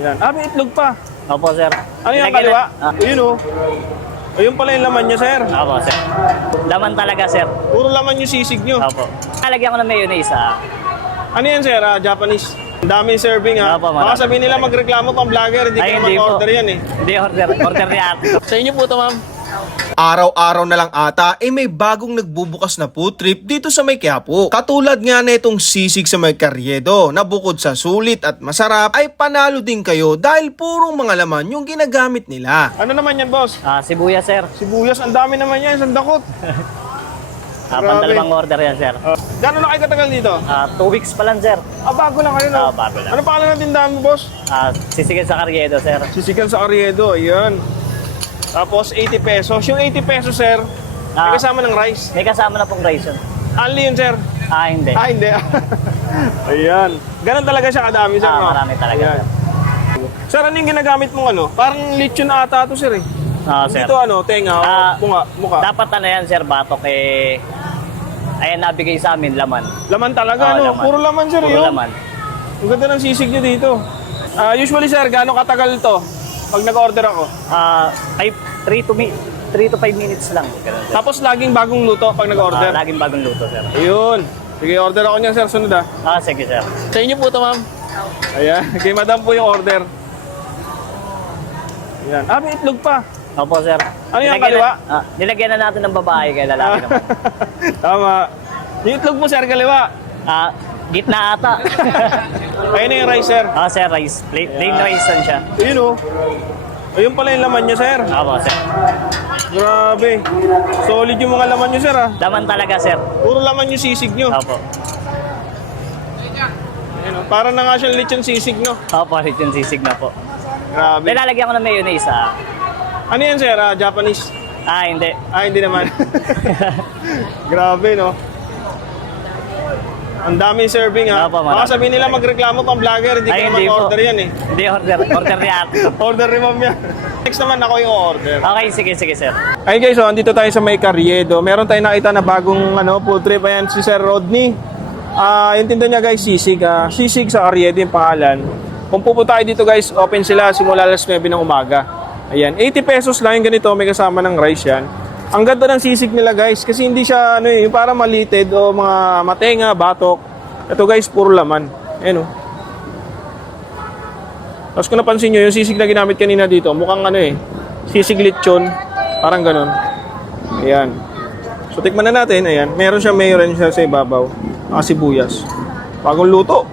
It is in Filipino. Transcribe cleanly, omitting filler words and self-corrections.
Yan. May itlog pa. Opo, sir. Ano yung Nilagyan kaliwa? na- Ayun o. Ayun pala yung laman niya, sir. Opo, sir. Laman talaga, sir. Puro laman yung sisig nyo. Opo. Lalagyan ko ng mayonnaise, Ano yan, sir? Japanese. Ang daming serving, ha? Opo, marami. Baka sabihin nila magreklamo pang vlogger. Hindi Ay, ka hindi naman po. order yan, eh. Hindi, order ni ate. Sa inyo po ito, ma'am. Araw-araw na lang ata may bagong nagbubukas na food trip dito sa may Quiapo. Katulad nga na itong sisig sa may Carriedo na bukod sa sulit at masarap ay panalo din kayo dahil purong mga laman yung ginagamit nila. Ano naman yan, boss? Sibuyas, sir. Sibuyas, ang dami naman yan. Isang dakot. Grabe. Pandalawang order yan, sir. Gano'n na kayo katagal dito? 2 weeks pa lang, sir. Bago lang kayo, no? Bago lang. Ano pangalan ng tindahan mo, boss? Sisigil sa Carriedo, sir. Sisikan sa Ariedo, ayan. Tapos 80 pesos. Yung 80 pesos, sir, may kasama ng rice. May kasama na pong rice yun. Only yun, sir. Hindi. Hindi. Ayan. Ganun talaga siya kadami, sir, no? Marami talaga, Ayan. Sir, ano yung ginagamit mong ano? Parang lechon ata to, sir, eh. sir. Dito ano, tenga, mukha. Dapat ano yan, sir, batok ayan, nabigay sa amin, laman. Laman talaga, no? Laman. Puro laman, sir, Puro yun. laman. Ang ganda ng sisig nyo dito. Usually, sir, gaano katagal to? Pag nag-order ako. 3 to 5 minutes lang. Ganun, sir. Tapos laging bagong luto pag nag-order. Laging bagong luto, sir. Ayun. Sige, order ako niyan, sir. Sunod, ah. Sige, sir. Sa inyo po ito, ma'am. Ayan. Kay madam po yung order. Ayan. May itlog pa. Opo, sir. Ano yung kaliwa? Nilagyan na natin ng babae kay lalaki naman. Tama. Yung itlog mo, sir, kaliwa. Gitna ata. Ayun na yung rice, sir. Sir, rice. Plain rice lang siya. Ayun, oh. Ayun pala yung laman niya, sir. Opo, sir. Grabe. Solid yung mga laman niyo, sir, ah. Laman talaga, sir. Puro laman yung sisig nyo. Opo. Ayun, oh. Parang na nga siyang lechon sisig, no? Opo, yung sisig na po. Grabe. Nilalagyan ko ng mayonnaise, Ano yan, sir? Japanese? Hindi. Hindi naman. Grabe, no? Ang daming serving, ha? Opo, marami. Baka sabihin nila magreklamo pang vlogger. Hindi ka naman hindi po. order yan, eh. Hindi, order ni ate. Order ni ma'am yan. Next naman ako yung order. Okay, sige, sir. Ayun guys, so andito tayo sa may Carriedo. Meron tayong nakita na bagong food trip. Ayan, si Sir Rodney. Yung tinda niya guys, sisig. Sisig sa Carriedo yung pangalan. Kung pupunta tayo dito guys, open sila simula alas 9 ng umaga. Ayan, 80 pesos lang yung ganito. May kasama ng rice yan. Ang ganda ng sisig nila guys. Kasi hindi siya yung para malited o mga matenga, batok. Ito guys, puro laman. Ayan o. Tapos kung napansin nyo, yung sisig na ginamit kanina dito, mukhang sisig lechon. Parang ganun. Ayan. So tikman na natin. Ayan. Meron siya mayo rin siya sa ibabaw. Sibuyas. Bagong luto.